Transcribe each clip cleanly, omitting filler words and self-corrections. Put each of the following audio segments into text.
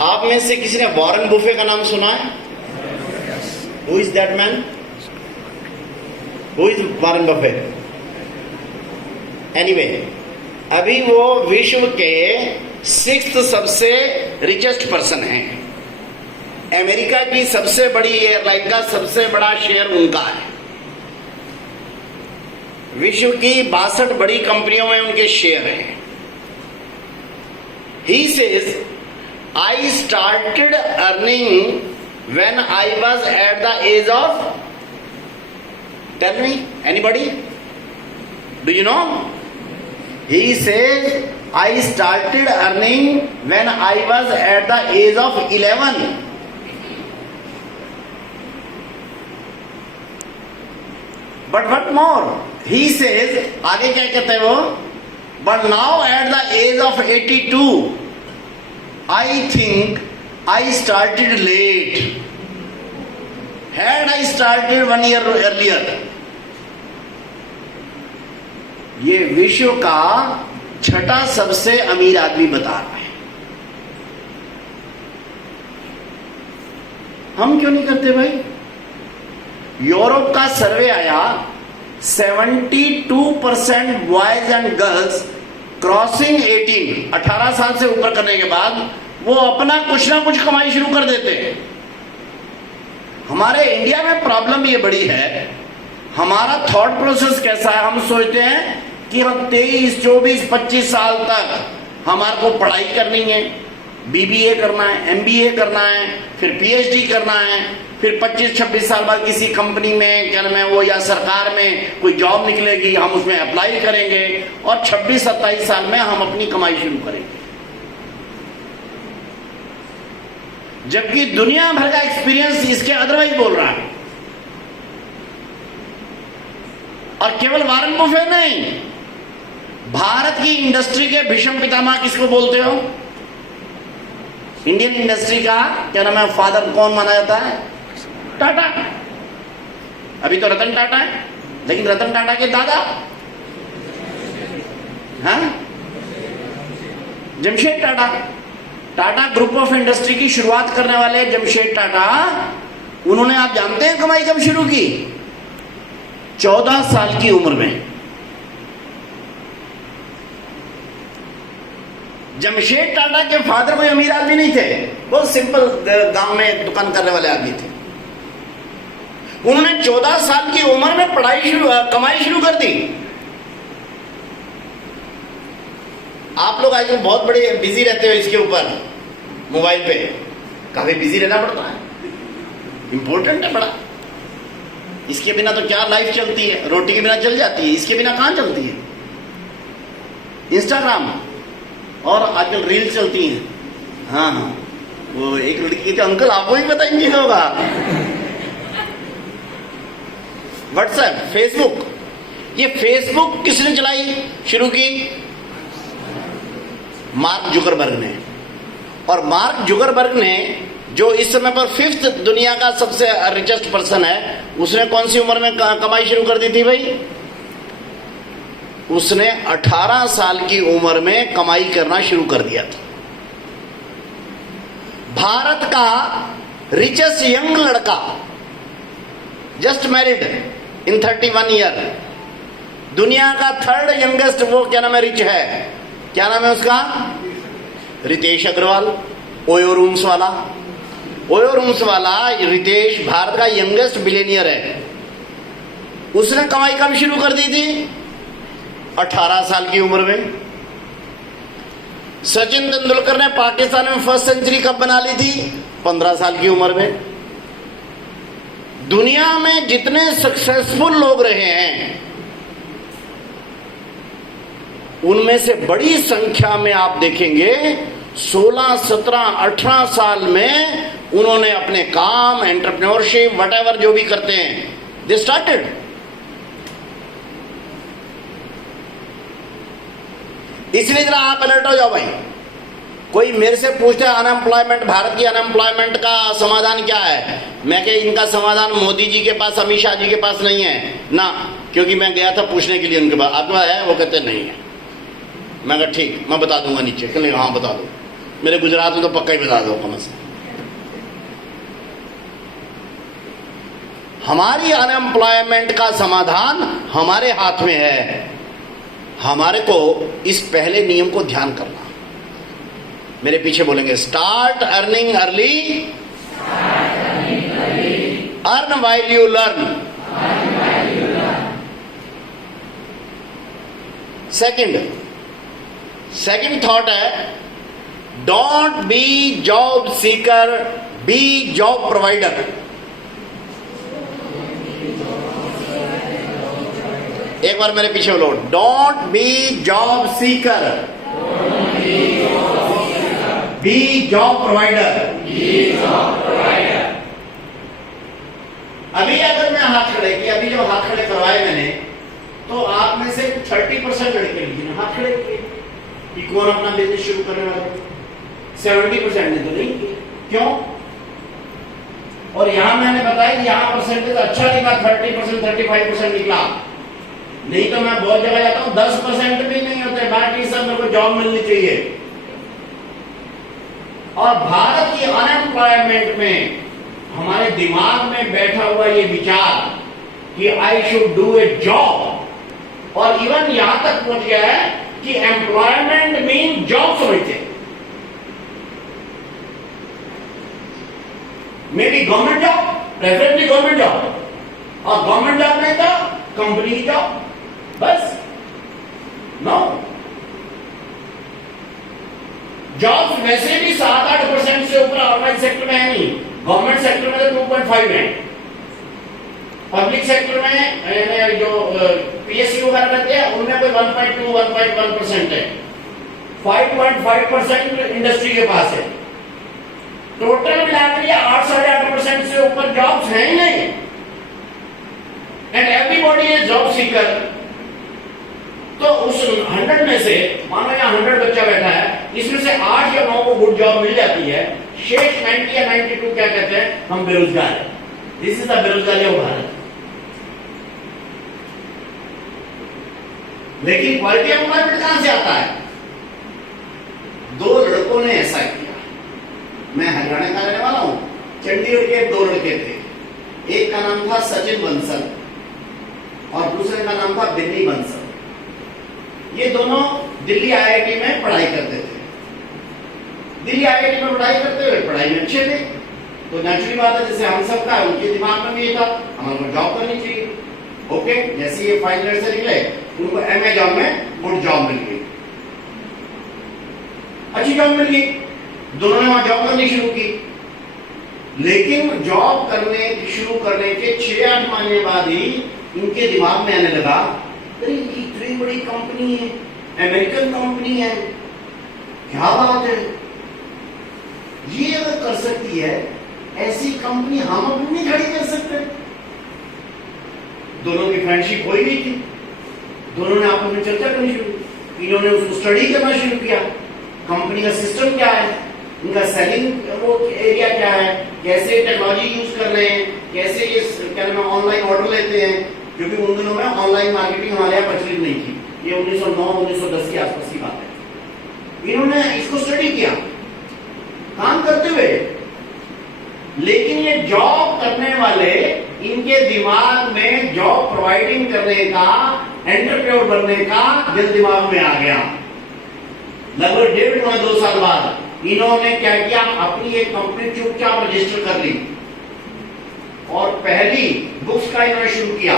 आप में से किसी ने वॉरेन बुफे का नाम सुना है? Who is that man? Who is Warren Buffett? Anyway, अभी वो विश्व के 6th सबसे रिचेस्ट पर्सन हैं। अमेरिका की सबसे बड़ी एयरलाइन का सबसे बड़ा शेयर उनका है। विश्व की 62 बड़ी कंपनियों में उनके शेयर हैं। He says, I started earning when I was at the age of, tell me, anybody? Do you know? He says, I started earning when I was at the age of 11. But what more? He says, आगे क्या कहते हैं वो? But now at the age of 82, I think I started late. Had I started 1 year earlier. ये विश्व का 6ठा सबसे अमीर आदमी बता रहा है। हम क्यों नहीं करते भाई? यूरोप का सर्वे आया, 72% बॉयज एंड गर्ल्स क्रॉसिंग 18 साल से ऊपर करने के बाद वो अपना कुछ ना कुछ कमाई शुरू कर देते हैं। हमारे इंडिया में प्रॉब्लम ये बड़ी है, हमारा थॉट प्रोसेस कैसा है? हम सोचते हैं कि हम 23, 24, 25 साल तक हमारे को पढ़ाई करनी है, बीबीए करना है, एमबीए करना है, फिर पीएचडी करना है, फिर 25-26 साल बाद किसी कंपनी में क्या नाम है वो या सरकार में कोई जॉब निकलेगी, हम उसमें अप्लाई करेंगे और 26-27 साल में हम अपनी कमाई शुरू करेंगे। जबकि दुनिया भर का एक्सपीरियंस इसके अदरवाइज बोल रहा है। और केवल वॉरेन बफे नहीं, भारत की इंडस्ट्री के भीष्म पितामह किसको बोलते हो? इंडियन इंडस्ट्री का क्या नाम है फादर कौन माना जाता है? टाटा। अभी तो रतन टाटा है, लेकिन रतन टाटा के दादा हाँ Jamshed Tata. Tata group of industry की शुरुआत करने वाले जमशेद टाटा, उन्होंने आप जानते हैं कमाई कब शुरू की? 14 साल की उम्र में। जमशेद टाटा के फादर कोई अमीर आदमी नहीं थे, बहुत सिंपल गांव में दुकान करने वाले आदमी थे। उन्होंने 14 साल की उम्र में कमाई शुरू कर दी। आप लोग आजकल बहुत बड़े बिजी रहते हो इसके ऊपर, मोबाइल पे काफी बिजी रहना पड़ता है, इंपॉर्टेंट है बड़ा। इसके बिना तो क्या लाइफ चलती है? रोटी के बिना चल जाती है, इसके बिना कहां चलती है? इंस्टाग्राम और आजकल रील चलती हैं। हाँ हाँ, वो एक लड़की के अंकल आपको ही पता नहीं होगा, व्हाट्सएप, फेसबुक। ये फेसबुक किसने चलाई शुरू की? मार्क जुकरबर्ग ने। और मार्क जुकरबर्ग ने जो इस समय पर 5th दुनिया का सबसे रिचेस्ट पर्सन है, उसने कौन सी उम्र में कमाई शुरू कर दी थी भाई? उसने 18 साल की उम्र में कमाई करना शुरू कर दिया था। भारत का रिचेस्ट यंग लड़का, जस्ट मैरिड इन 31 ईयर, दुनिया का 3rd यंगेस्ट वो क्या नाम है रिच है, क्या नाम है उसका? रितेश अग्रवाल, ओयो रूम्स वाला। ओयो रूम्स वाला रितेश भारत का यंगेस्ट बिलियनियर है। उसने कमाई कब शुरू कर दी थी? 18 साल की उम्र में। सचिन तेंदुलकर ने पाकिस्तान में 1st सेंचुरी कब बना ली थी? 15 साल की उम्र में। दुनिया में जितने सक्सेसफुल लोग रहे हैं, उनमें से बड़ी संख्या में आप देखेंगे 16, 17, 18 साल में उन्होंने अपने काम, एंटरप्रेन्योरशिप, व्हाटएवर जो भी करते हैं, दे स्टार्टेड। इसलिए जरा आप अलर्ट हो जाओ भाई। कोई मेरे से पूछता है अनएम्प्लॉयमेंट, भारत की अनएम्प्लॉयमेंट का समाधान क्या है? मैं कह इनका समाधान मोदी जी के पास, अमित शाह जी के पास नहीं है ना, क्योंकि मैं गया था पूछने के लिए उनके पास, आपके पास है? वो कहते नहीं है। मैं कहा ठीक, मैं बता दूंगा नीचे। कहने हाँ बता दो। मेरे गुजरात में तो पक्का ही बता दो कम से कम। हमारी अनएम्प्लॉयमेंट का समाधान हमारे हाथ में है। हमारे को इस पहले नियम को ध्यान करना। मेरे पीछे बोलेंगे, start earning early, earn while you learn. Second thought है, don't be job seeker, be job provider. एक बार मेरे पीछे बोलो, don't be job seeker, be job provider. अभी अगर मैं हाथ खड़े किए, अभी जब हाथ खड़े करवाए मैंने, तो आप में से 30% लड़के लेकिन हाथ खड़े किए कि कौन अपना बिजनेस शुरू करने वाले। 70% ने तो नहीं किए। क्यों? और यहां मैंने बताया कि यहां परसेंटेज अच्छा निकला, 30%, 35% निकला। नहीं तो मैं बहुत जगह जाता हूं 10% भी नहीं होते, बाकी सब मेरे को जॉब मिलनी चाहिए। और भारत की अनएम्प्लॉयमेंट में हमारे दिमाग में बैठा हुआ ये विचार कि I should do a job, और इवन यहां तक पहुंच गया है कि एम्प्लॉयमेंट मीन जॉब समझते। May be government job, preferably government job, और गवर्नमेंट जॉब नहीं तो कंपनी की जॉब, बस। नो, जॉब्स वैसे भी 7-8% से ऊपर ऑर्गेनाइज सेक्टर में है नहीं। गवर्नमेंट सेक्टर में तो 2.5 है, पब्लिक सेक्टर में जो पीएससी वगैरह रहते हैं उनमें कोई 1.2-1.1% है, 5.5% इंडस्ट्री के पास है। टोटल मिलाकर 8-8.5% से ऊपर जॉब्स हैं ही नहीं, and everybody is job seeker. तो उस 100 में से, मानो यहाँ 100 बच्चा बैठा है, इसमें से 8 या 9 को गुड जॉब मिल जाती है, शेष 90 या 92 क्या कहते हैं, हम बेरोजगार हैं। दिस इज द बेरोजगारी ऑफ भारत। लेकिन क्वालिटी ऑफ एम्प्लॉयमेंट कहां से आता है? 2 लड़कों ने ऐसा किया। मैं हरियाणा का रहने वाला हूं, चंडीगढ़ के 2 लड़के थे। एक का नाम था सचिन बंसल और दूसरे का नाम था बिन्नी बंसल। ये दोनों दिल्ली आईआईटी में पढ़ाई करते थे। दिल्ली आईआईटी में पढ़ाई करते हुए पढ़ाई में अच्छे थे, तो नेचुरली बात है, जैसे हम सबका है, उनके दिमाग में भी ये था हमारे को जॉब करनी चाहिए। ओके, जैसे ये फाइनल ईयर से निकले, उनको अमेज़न में गुड जॉब मिल गई, अच्छी जॉब मिल गई। दोनों ने वहां जॉब करनी शुरू की। लेकिन जॉब करने शुरू करने के 6-8 महीने बाद ही इनके दिमाग में आने लगा, अरे इतनी बड़ी कंपनी है, अमेरिकन कंपनी है, क्या बात है, ये अगर कर सकती है, ऐसी कंपनी हम अपनी नहीं खड़ी कर सकते। दोनों की फ्रेंडशिप हो ही नहीं थी। दोनों ने आपस में चर्चा करनी शुरू की। इन्होंने उसको स्टडी करना शुरू किया, कंपनी का सिस्टम क्या है, उनका सेलिंग वो एरिया क्या है, कैसे टेक्नोलॉजी यूज कर रहे हैं, कैसे ये क्या नाम ऑनलाइन ऑर्डर लेते हैं, क्योंकि उन दिनों में ऑनलाइन मार्केटिंग हमारे यहाँ प्रचलित नहीं थी। ये 1909-1910 के आसपास की बात है। इन्होंने इसको स्टडी किया काम करते हुए। लेकिन ये जॉब करने वाले, इनके दिमाग में जॉब प्रोवाइडिंग करने का, एंटरप्रेन्योर बनने का दिल दिमाग में आ गया। लगभग 1.5-2 साल बाद इन्होंने क्या किया, अपनी एक कंपनी चुपचाप रजिस्टर कर ली और पहली बुक्स का इन्होंने शुरू किया।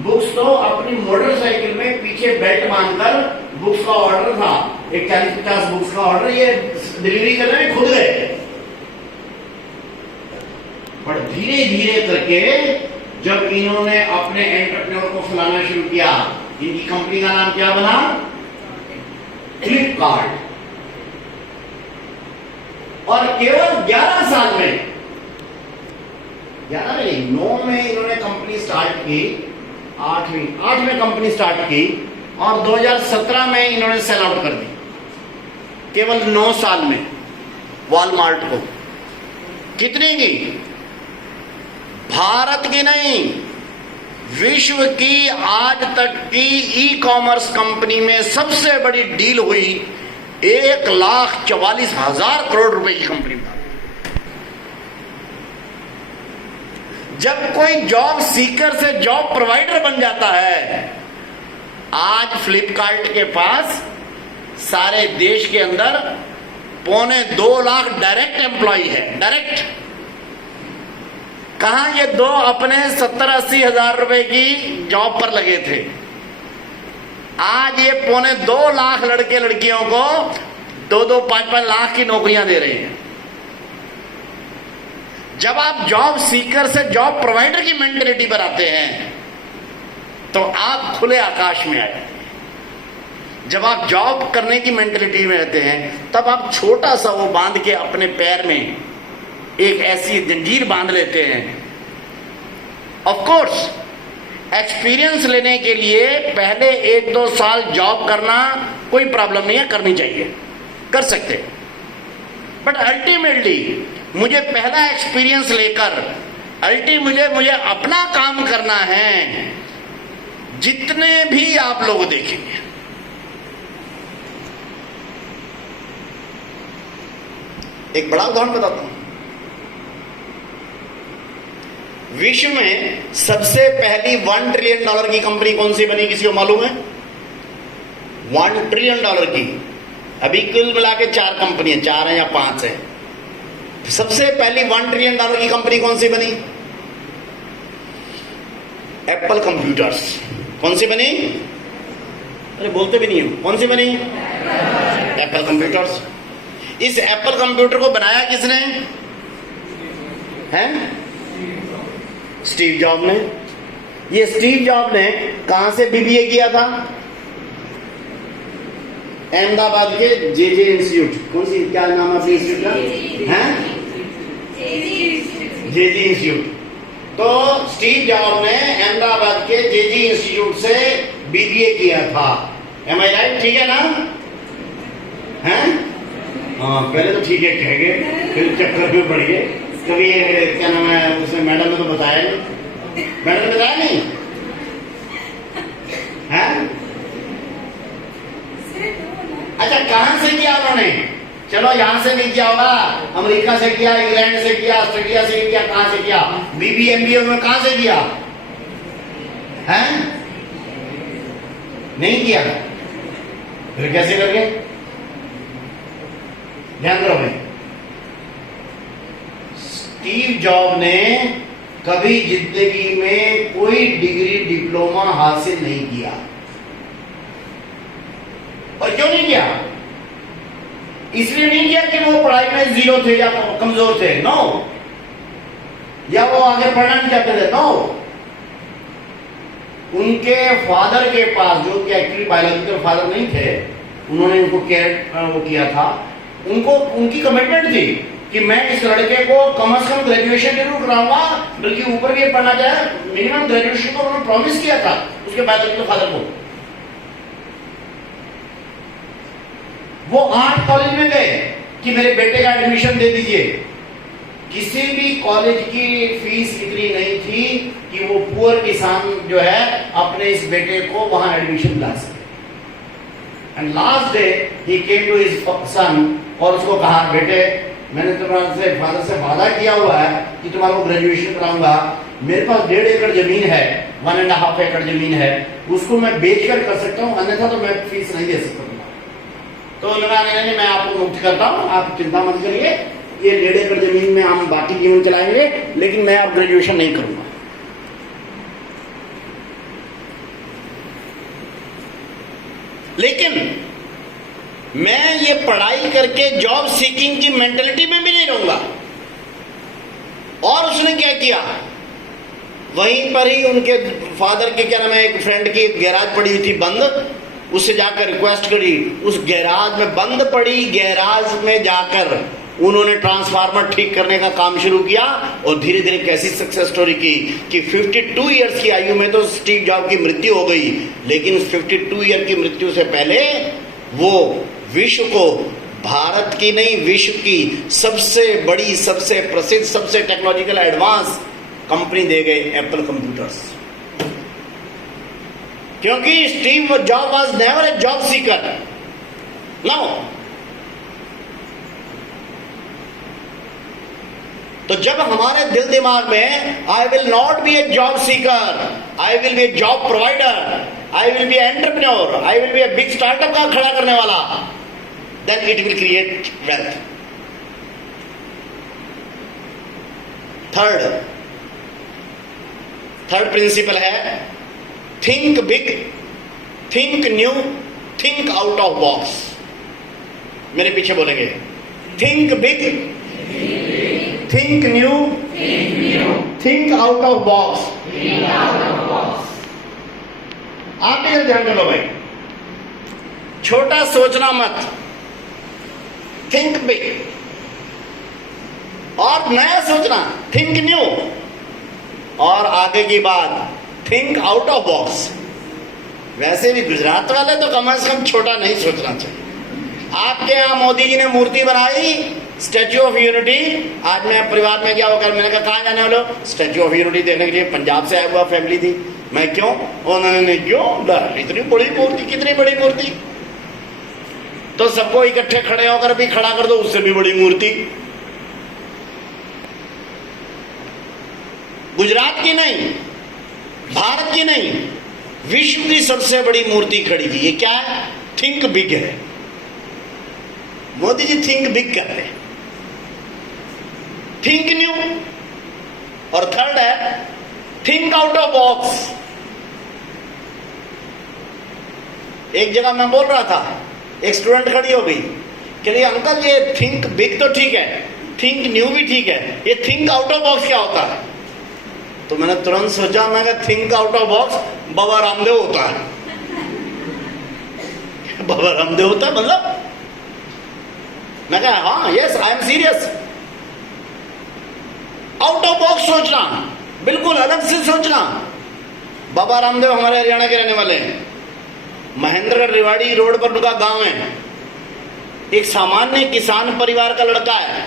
बुक्स तो अपनी मोटरसाइकिल में पीछे बेल्ट बांधकर, बुक्स का ऑर्डर था, एक 40-50 बुक्स का ऑर्डर, ये डिलीवरी करने में खुद गए। पर धीरे धीरे करके जब इन्होंने अपने एंटरप्रेन्योर को फैलाना शुरू किया, इनकी कंपनी का नाम क्या बना, फ्लिपकार्ट। और केवल 11 साल में, 11 नहीं 9 में इन्होंने कंपनी स्टार्ट की, 8 में कंपनी स्टार्ट की, और 2017 में इन्होंने सेल आउट कर दी। केवल 9 साल में वॉलमार्ट को। कितनी की? भारत की नहीं, विश्व की आज तक की ई कॉमर्स कंपनी में सबसे बड़ी डील हुई 1,44,000 करोड़ रुपए की कंपनी बना। जब कोई जॉब सीकर से जॉब प्रोवाइडर बन जाता है, आज फ्लिपकार्ट के पास सारे देश के अंदर 1.25 लाख डायरेक्ट एम्प्लॉय है। डायरेक्ट कहां ये दो अपने 70-80 हजार रुपए की जॉब पर लगे थे, आज ये 2.25 लाख लड़के लड़कियों को 2-2, 5-5 लाख की नौकरियां दे रहे हैं। जब आप जॉब सीकर से जॉब प्रोवाइडर की मेंटेलिटी पर आते हैं तो आप खुले आकाश में आए। जब आप जॉब करने की मेंटेलिटी में रहते हैं तब आप छोटा सा वो बांध के अपने पैर में एक ऐसी जंजीर बांध लेते हैं। ऑफ कोर्स एक्सपीरियंस लेने के लिए पहले 1-2 साल जॉब करना कोई प्रॉब्लम नहीं है, करनी चाहिए, कर सकते। बट अल्टीमेटली मुझे पहला एक्सपीरियंस लेकर मुझे अपना काम करना है। जितने भी आप लोग देखेंगे, एक बड़ा उदाहरण बताता हूं। विश्व में सबसे पहली $1 ट्रिलियन की कंपनी कौन सी बनी, किसी को मालूम है? $1 ट्रिलियन की। अभी कुल मिला के 4 कंपनियां, 4 है या 5 है। सबसे पहली $1 ट्रिलियन की कंपनी कौन सी बनी? Apple computers. कौन सी बनी? अरे बोलते भी नहीं हो, कौन सी बनी? Apple computers. इस एप्पल कंप्यूटर को बनाया किसने? हैं? स्टीव जॉब ने। ये स्टीव जॉब ने कहां से बीबीए किया था? अहमदाबाद के जे इंस्टीट्यूट। कौन सी, क्या नाम है अपने इंस्टीट्यूट का? हैं? जे इंस्टीट्यूट। तो स्टीव जॉब ने अहमदाबाद के जे इंस्टीट्यूट से बीबीए किया था। एम आई राइट? ठीक है ना? हैं? हाँ, पहले तो ठीक है कह गए, फिर चक्कर में पड़ गए। कभी क्या नाम है उसने, मैडम ने तो बताया नहीं। मैडम ने बताया नहीं है? अच्छा, कहां से किया उन्होंने? चलो यहां से नहीं किया होगा, अमेरिका से किया, इंग्लैंड से किया, ऑस्ट्रेलिया से किया, कहां से किया? बीबीए एमबीए में कहां से किया है? नहीं किया। फिर कैसे कर गए? ध्यान करो भाई, स्टीव जॉब ने कभी जिंदगी में कोई डिग्री डिप्लोमा हासिल नहीं किया। और क्यों नहीं किया? इसलिए नहीं किया कि वो पढ़ाई में जीरो थे या कमजोर थे, नो, या वो आगे पढ़ना नहीं चाहते थे, नो। उनके फादर के पास, जो कि एक्चुअली बायोलॉजिकल फादर नहीं थे, उन्होंने उनको केयर वो किया था, उनको उनकी कमिटमेंट थी कि मैं इस लड़के को कम से कम ग्रेजुएशन जरूर कराऊंगा, बल्कि ऊपर भी पढ़ना चाहे, मिनिमम ग्रेजुएशन को उन्होंने प्रॉमिस किया था उसके बायोलॉजिकल फादर को। वो 8 कॉलेज में गए कि मेरे बेटे का एडमिशन दे दीजिए। किसी भी कॉलेज की फीस इतनी नहीं थी कि वो पुअर किसान जो है अपने इस बेटे को वहां एडमिशन ला सके। एंड लास्ट डे ही केम टू हिज सन और उसको कहा, बेटे मैंने तुम्हारे फादर से वादा किया हुआ है कि तुम्हारा को ग्रेजुएशन कराऊंगा। मेरे पास 1.5 एकड़ जमीन है, 1.5 एकड़ जमीन है, उसको मैं बेचकर कर सकता हूँ, अन्यथा तो मैं फीस नहीं दे सकता। तो लगा नहीं, मैं आपको मुक्त करता हूं, आप चिंता मत करिए, ये 1.5 एकड़ जमीन में हम बाकी जीवन चलाएंगे, लेकिन मैं अब ग्रेजुएशन नहीं करूंगा। लेकिन मैं ये पढ़ाई करके जॉब सीकिंग की मेंटेलिटी में भी नहीं रहूंगा। और उसने क्या किया, वहीं पर ही उनके फादर के क्या नाम है, एक फ्रेंड की गैराज पड़ी हुई थी बंद, उससे जाकर रिक्वेस्ट करी, उस गैराज में बंद पड़ी गैराज में जाकर उन्होंने ट्रांसफार्मर ठीक करने का काम शुरू किया। और धीरे धीरे कैसी सक्सेस स्टोरी की कि 52 इयर्स की आयु में तो स्टीव जॉब की मृत्यु हो गई, लेकिन 52 ईयर की मृत्यु से पहले वो विश्व को, भारत की नहीं विश्व की सबसे बड़ी, सबसे प्रसिद्ध, सबसे टेक्नोलॉजिकल एडवांस कंपनी दे गए, एप्पल कंप्यूटर्स। क्योंकि Steve Jobs was never a job seeker. Now तो जब हमारे दिल दिमाग में I will not be a job seeker, I will be a job provider, I will be entrepreneur, I will be a big startup का खड़ा करने वाला, then it will create wealth. Third principle है think big, think new, think out of box. मेरे पीछे बोलेंगे, think big, think new, think out of box. आप इधर ध्यान करो भाई, छोटा सोचना मत, थिंक बिग, और नया सोचना, थिंक न्यू, और आगे की बात थिंक आउट ऑफ बॉक्स। वैसे भी गुजरात वाले तो कम से कम छोटा नहीं सोचना चाहिए। आपके यहां मोदी जी ने मूर्ति बनाई, स्टैच्यू ऑफ यूनिटी। आज मैं परिवार में गया होकर, मैंने कहा कहां जाने वाले हो? स्टैच्यू ऑफ यूनिटी देखने के लिए। पंजाब से आया हुआ फैमिली थी। मैं क्यों? उन्होंने क्यों, इतनी बड़ी मूर्ति, कितनी बड़ी मूर्ति? तो सबको इकट्ठे खड़े होकर भी खड़ा कर दो, उससे भी बड़ी मूर्ति। गुजरात की नहीं, भारत की नहीं, विश्व की सबसे बड़ी मूर्ति खड़ी की। ये क्या है? थिंक बिग है। मोदी जी थिंक बिग कर रहे, थिंक न्यू। और थर्ड है थिंक आउट ऑफ बॉक्स। एक जगह मैं बोल रहा था, एक स्टूडेंट खड़ी हो गई, कह रही अंकल ये थिंक बिग तो ठीक है, थिंक न्यू भी ठीक है, ये थिंक आउट ऑफ बॉक्स क्या होता है? तो मैंने तुरंत सोचा, मैं कहा think out of box Baba Ramdev होता है। बाबा रामदेव होता है मतलब? मैं कहा हाँ, yes I am serious. Out of box सोचना, बिल्कुल अलग से सोचना। बाबा रामदेव हमारे हरियाणा के रहने वाले हैं। महेंद्रगढ़ रेवाड़ी रोड पर उनका गांव है। एक सामान्य किसान परिवार का लड़का है।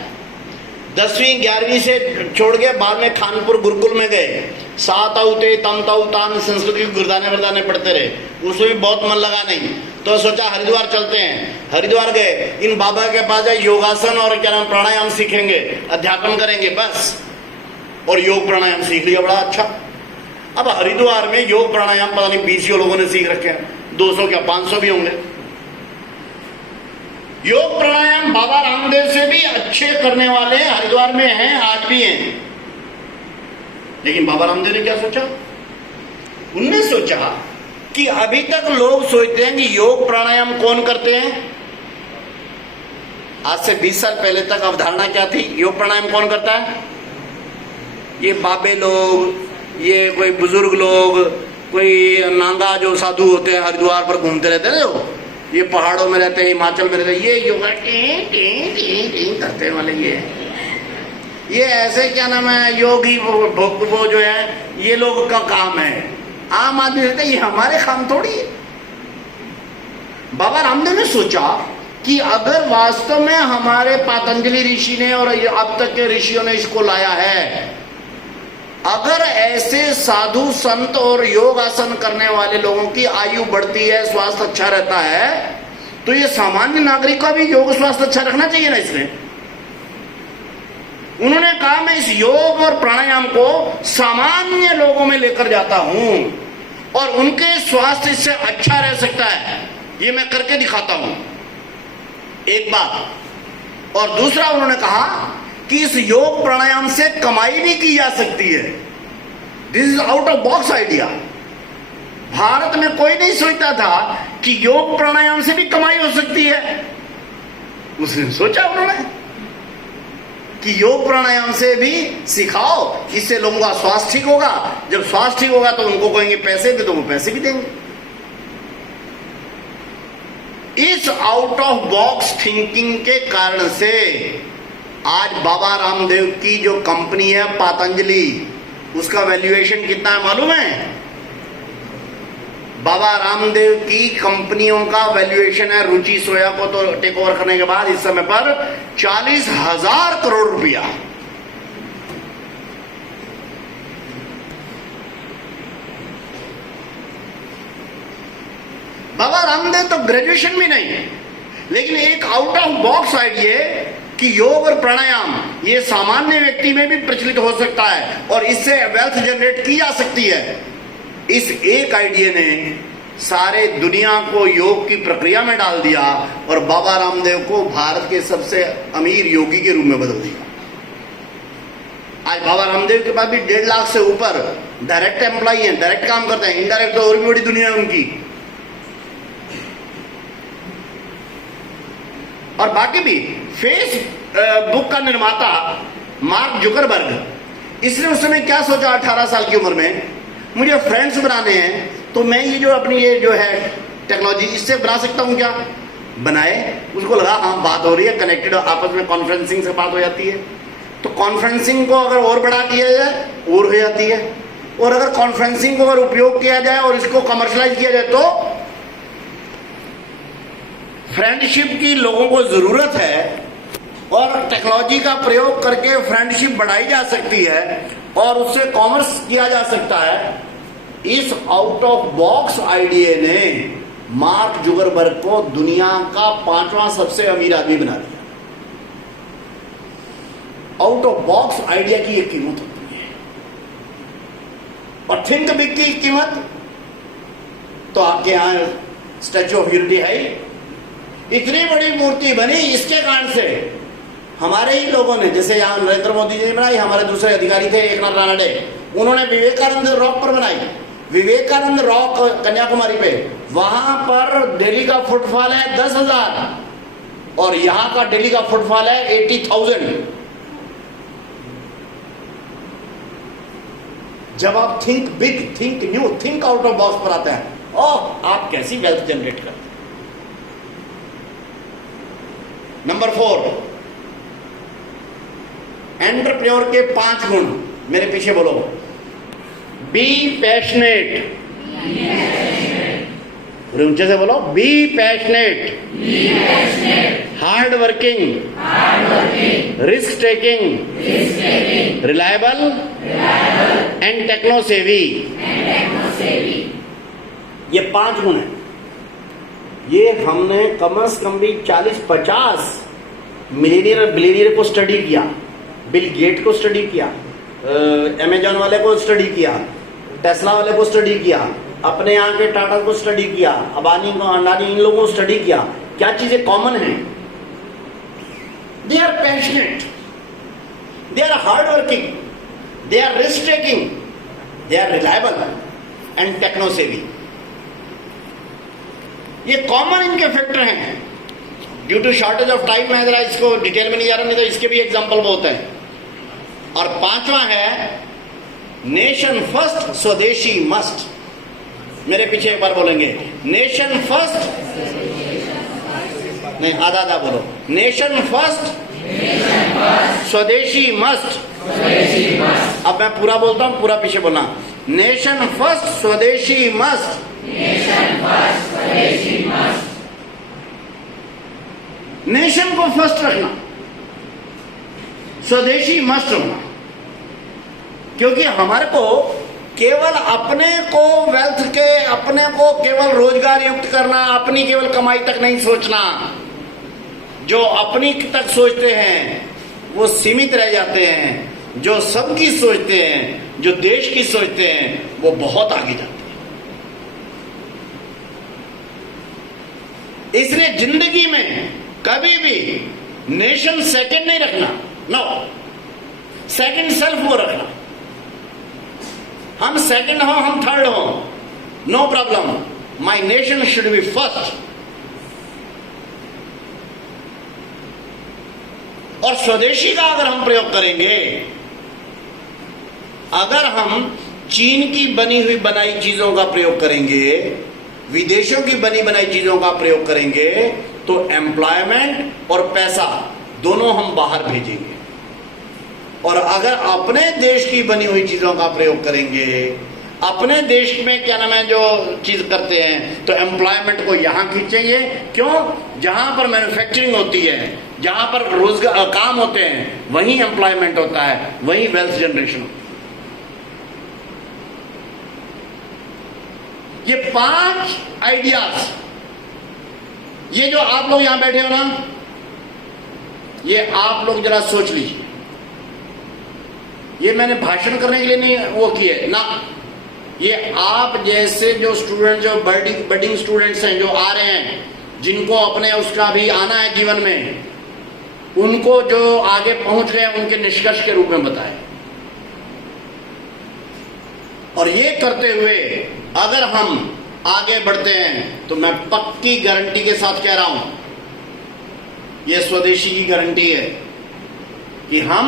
10वीं 11वीं से छोड़ के बाद में खानपुर गुरुकुल में गए। सात आउते तम ताउ तान संस्कृत की गुरदाने वरदाने पढ़ते रहे। उसमें भी बहुत मन लगा नहीं, तो सोचा हरिद्वार चलते हैं। हरिद्वार गए, इन बाबा के पास जाए, योगासन और क्या नाम प्राणायाम सीखेंगे, अध्यापन करेंगे बस। और योग प्राणायाम सीख लिया, बड़ा अच्छा। अब हरिद्वार में योग प्राणायाम पता नहीं 20 लोगों ने सीख रखे हैं, 200 क्या 500 भी होंगे। योग प्राणायाम बाबा रामदेव से भी अच्छे करने वाले हरिद्वार में हैं, आज भी हैं। लेकिन बाबा रामदेव ने क्या सोचा? उनने सोचा कि अभी तक लोग सोचते हैं कि योग प्राणायाम कौन करते हैं। आज से 20 साल पहले तक अवधारणा क्या थी? योग प्राणायाम कौन करता है? ये बाबे लोग, ये कोई बुजुर्ग लोग, कोई नांगा जो साधु होते हैं हरिद्वार पर घूमते रहते हैं, जो ये पहाड़ों में रहते हैं, हिमाचल में रहते हैं, ये योगा करते वाले ये ऐसे क्या नाम है योगी वो जो है, ये लोग का काम है। आम आदमी रहते हैं, ये हमारे काम थोड़ी है। बाबा रामदेव ने सोचा कि अगर वास्तव में हमारे पतंजलि ऋषि ने और अब तक के ऋषियों ने इसको लाया है, अगर ऐसे साधु संत और योग आसन करने वाले लोगों की आयु बढ़ती है, स्वास्थ्य अच्छा रहता है, तो ये सामान्य नागरिक का भी योग स्वास्थ्य अच्छा रखना चाहिए ना इसमें। उन्होंने कहा मैं इस योग और प्राणायाम को सामान्य लोगों में लेकर जाता हूं और उनके स्वास्थ्य इससे अच्छा रह सकता है, ये मैं करके दिखाता हूं। एक बात। और दूसरा उन्होंने कहा कि इस योग प्राणायाम से कमाई भी की जा सकती है। This is out of box idea. Bharat में कोई नहीं सोचता था कि योग प्राणायाम से भी कमाई हो सकती है। उसने सोचा उन्होंने कि योग प्राणायाम से भी सिखाओ, इससे लोगों का स्वास्थ्य ठीक होगा। जब स्वास्थ्य ठीक होगा तो उनको कहेंगे पैसे दे, तो वो पैसे भी देंगे। इस आउट ऑफ बॉक्स थिंकिंग के कारण से आज बाबा रामदेव की जो कंपनी है पतंजलि, उसका वैल्यूएशन कितना है मालूम है? बाबा रामदेव की कंपनियों का वैल्यूएशन है, रुचि सोया को तो टेक ओवर करने के बाद इस समय पर 40,000 करोड़ रुपया। बाबा रामदेव तो ग्रेजुएशन भी नहीं है, लेकिन एक आउट ऑफ बॉक्स आइडिया कि योग और प्राणायाम ये सामान्य व्यक्ति में भी प्रचलित हो सकता है और इससे वेल्थ जनरेट की जा सकती है। इस एक आइडिया ने सारे दुनिया को योग की प्रक्रिया में डाल दिया और बाबा रामदेव को भारत के सबसे अमीर योगी के रूप में बदल दिया। आज बाबा रामदेव के पास भी 1.5 लाख से ऊपर डायरेक्ट एम्प्लॉई हैं, डायरेक्ट काम करते हैं। इनडायरेक्ट तो और भी बड़ी दुनिया है उनकी। और बाकी भी फेसबुक का निर्माता मार्क जुकरबर्ग, इसने उस समय क्या सोचा 18 साल की उम्र में, मुझे फ्रेंड्स बनाने हैं तो मैं ये जो अपनी ये जो है टेक्नोलॉजी इससे बना सकता हूं क्या। बनाए, उसको लगा हाँ बात हो रही है, कनेक्टेड, आपस में कॉन्फ्रेंसिंग से बात हो जाती है। तो कॉन्फ्रेंसिंग को अगर और बढ़ा किया जाए और हो जाती है, और अगर कॉन्फ्रेंसिंग को अगर उपयोग किया जाए और इसको कमर्शलाइज किया जाए तो फ्रेंडशिप की लोगों को जरूरत है और टेक्नोलॉजी का प्रयोग करके फ्रेंडशिप बढ़ाई जा सकती है और उससे कॉमर्स किया जा सकता है। इस आउट ऑफ बॉक्स आइडिया ने मार्क जुकरबर्ग को दुनिया का 5वां सबसे अमीर आदमी बना दिया। आउट ऑफ बॉक्स आइडिया की एक कीमत होती है और थिंक बिग की कीमत तो आपके यहां स्टैच्यू ऑफ यूनिटी है ही। इतनी बड़ी मूर्ति बनी इसके कारण से हमारे ही लोगों ने, जैसे यहां नरेंद्र मोदी जी ने बनाई, हमारे दूसरे अधिकारी थे एकनाथ रानडे, उन्होंने विवेकानंद रॉक पर बनाई। विवेकानंद रॉक कन्याकुमारी पे, वहां पर दिल्ली का फुटफॉल है 10,000 और यहां का दिल्ली का फुटफॉल है 80,000। जब आप think big, think new, think out of box पर आते हैं, ओह आप कैसी वेल्थ जनरेट करते हैं। नंबर 4, एंटरप्रेन्योर के 5 गुण मेरे पीछे बोलो। बी पैशनेट, ऊंचे से बोलो, be passionate, hard working, risk taking, reliable and techno savvy. ये 5 गुण है। ये हमने कम से कम भी 40-50 मिलियनियर बिलियनियर को स्टडी किया, बिल गेट को स्टडी किया, अमेजॉन वाले को स्टडी किया, टेस्ला वाले को स्टडी किया, अपने यहाँ के टाटा को स्टडी किया, अबानी को, अंडानी, इन लोगों को स्टडी किया। क्या चीजें कॉमन है? They are passionate, they are hard working, they are risk taking, they are reliable and techno savvy. ये कॉमन इनके फैक्टर हैं। Due to shortage of time मैं जरा इसको डिटेल में नहीं जा रहा, नहीं तो इसके भी एग्जांपल बहुत हैं। और 5वां है नेशन फर्स्ट स्वदेशी मस्ट। मेरे पीछे एक बार बोलेंगे, नेशन फर्स्ट, नहीं आधा आधा बोलो, नेशन फर्स्ट स्वदेशी मस्ट। अब मैं पूरा बोलता हूं, पूरा पीछे बोलना। नेशन फर्स्ट स्वदेशी मस्ट। नेशन को फर्स्ट रखना, स्वदेशी मस्ट रखना, क्योंकि हमारे को केवल अपने को वेल्थ के, अपने को केवल रोजगार युक्त करना, अपनी केवल कमाई तक नहीं सोचना। जो अपनी तक सोचते हैं वो सीमित रह जाते हैं, जो सबकी सोचते हैं, जो देश की सोचते हैं, वो बहुत आगे जाते हैं। इसलिए जिंदगी में कभी भी नेशन सेकंड नहीं रखना, नो, सेकंड सेल्फ को रखना। हम सेकंड हो, हम थर्ड हो, no problem, my nation should be first. और स्वदेशी का अगर हम प्रयोग करेंगे, अगर हम चीन की बनी हुई बनाई चीजों का प्रयोग करेंगे, विदेशों की बनी बनाई चीजों का प्रयोग करेंगे, तो एम्प्लॉयमेंट और पैसा दोनों हम बाहर भेजेंगे। और अगर अपने देश की बनी हुई चीजों का प्रयोग करेंगे, अपने देश में क्या नाम है जो चीज करते हैं, तो एम्प्लॉयमेंट को यहां खींचेंगे। क्यों? जहां पर मैन्युफैक्चरिंग होती है, जहां पर रोजगार काम होते हैं, वहीं एम्प्लॉयमेंट होता है, वहीं वेल्थ जनरेशन होती है। ये 5 आइडियाज, ये जो आप लोग यहां बैठे हो ना, ये आप लोग जरा सोच लीजिए, ये मैंने भाषण करने के लिए नहीं वो किए ना, ये आप जैसे जो स्टूडेंट, जो बडिंग स्टूडेंट्स हैं, जो आ रहे हैं, जिनको अपने उसका भी आना है जीवन में, उनको जो आगे पहुंच गए उनके निष्कर्ष के रूप में बताएं। और ये करते हुए अगर हम आगे बढ़ते हैं तो मैं पक्की गारंटी के साथ कह रहा हूं, ये स्वदेशी की गारंटी है कि हम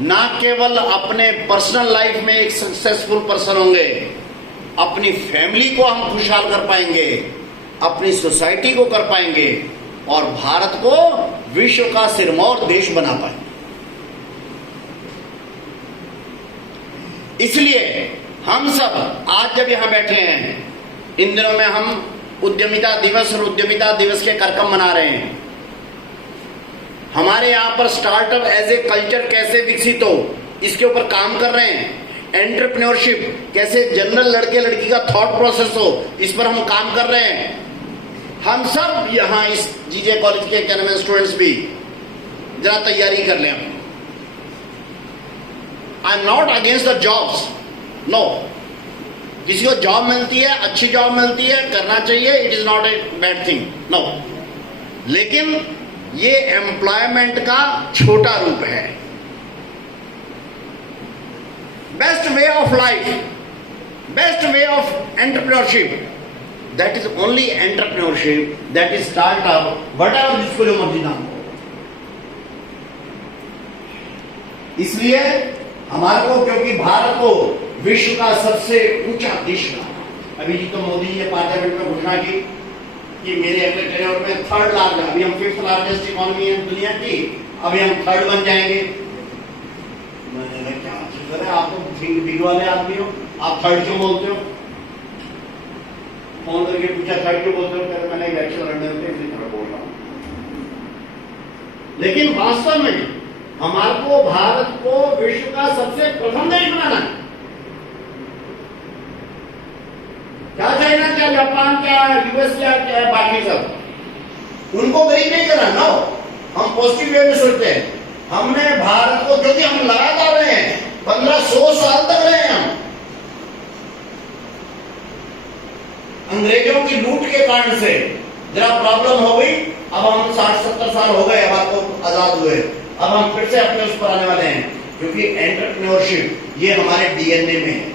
ना केवल अपने पर्सनल लाइफ में एक सक्सेसफुल पर्सन होंगे, अपनी फैमिली को हम खुशहाल कर पाएंगे, अपनी सोसाइटी को कर पाएंगे और भारत को विश्व का सिरमौर देश बना पाएंगे। इसलिए हम सब आज जब यहां बैठे हैं, इन दिनों में हम उद्यमिता दिवस और उद्यमिता दिवस के कार्यक्रम मना रहे हैं। हमारे यहां पर स्टार्टअप एज ए कल्चर कैसे विकसित हो, इसके ऊपर काम कर रहे हैं। एंटरप्रेन्योरशिप कैसे जनरल लड़के लड़की का थॉट प्रोसेस हो, इस पर हम काम कर रहे हैं। हम सब यहां इस जीजे कॉलेज के कैनमेन स्टूडेंट्स भी जरा तैयारी कर लें। I am not against the jobs, no, किसी को जॉब मिलती है, अच्छी जॉब मिलती है, करना चाहिए, it is not a bad thing, no, लेकिन ये एम्प्लॉयमेंट का छोटा रूप है। Best way of life, best way of entrepreneurship, that is only entrepreneurship, that is startup, whatever जिसको जो मर्जी नाम हो। इसलिए हमारे को, क्योंकि भारत को विश्व का सबसे ऊंचा देश बना, अभी जी तो मोदी जी ने पार्लियामेंट में घोषणा की कि मेरे अगले टेन्योर में 3rd लार्ज, अभी हम 5th लार्जेस्ट इकोनॉमी है दुनिया की, अभी हम 3rd बन जाएंगे। मैंने क्या चीज है, आप तो बिग वाले आदमी हो, आप 3rd क्यों बोलते हो? फोन करके पूछा 3rd क्यों बोलते हो? कहते मैंने इलेक्शन लड़ने होते इसलिए 3rd बोल रहा हूं। लेकिन वास्तव में हमारे को भारत को विश्व का सबसे प्रथम देश बनाना है। क्या चाइना, क्या जापान, क्या यूएस, क्या बाकी सब, उनको गरीब नहीं करना, नो, हम पॉजिटिव वे में सोचते हैं। हमने भारत को, क्योंकि हम लगातार रहे हैं, 1500 साल तक रहे हैं हम, अंग्रेजों की लूट के कारण से जरा प्रॉब्लम हो गई, अब हम 60-70 साल हो गए, अब आपको आजाद हुए, अब हम फिर से अपने उस पर आने वाले हैं, क्योंकि एंटरप्रेन्योरशिप ये हमारे डीएनए में है।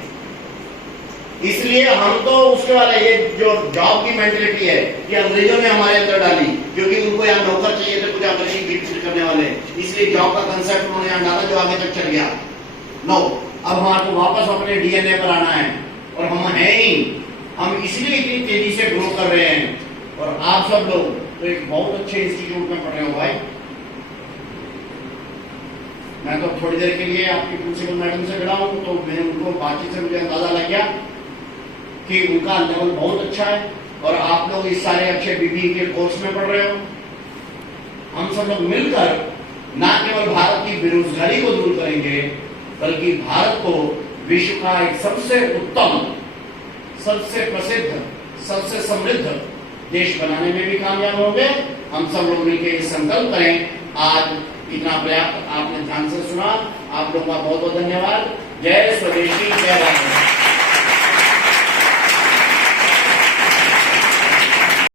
इसलिए हम तो उसके वाले, ये जो जॉब की मेंटेलिटी है कि अंग्रेजों ने हमारे अंदर डाली, क्योंकि उनको यहाँ नौकर चाहिए थे, कुछ अंग्रेजी बीट करने वाले, इसलिए जॉब का कंसेप्ट उन्होंने यहाँ डाला जो आगे तक चल गया। नो, अब हमारे को वापस अपने डीएनए पर आना है, और हम हैं ही, हम इसलिए इतनी तेजी से ग्रो कर रहे हैं। और आप सब लोग तो एक बहुत अच्छे इंस्टीट्यूट में पढ़ रहे हो भाई। मैं तो थोड़ी देर के लिए आपकी प्रिंसिपल मैडम से मिला हूं, तो मैं उनको बातचीत से मुझे अंदाजा लग गया कि उनका लेवल बहुत अच्छा है, और आप लोग इस सारे अच्छे बीबीए के कोर्स में पढ़ रहे हो। हम सब लोग मिलकर न केवल भारत की बेरोजगारी को दूर करेंगे, बल्कि भारत को विश्व का एक सबसे उत्तम, सबसे प्रसिद्ध, सबसे समृद्ध देश बनाने में भी कामयाब होंगे। हम सब लोग मिलकर ये संकल्प करें। आज इतना पर्याप्त आपने ध्यान से सुना, आप लोगों का बहुत बहुत धन्यवाद। जय स्वदेशी, जय भारत।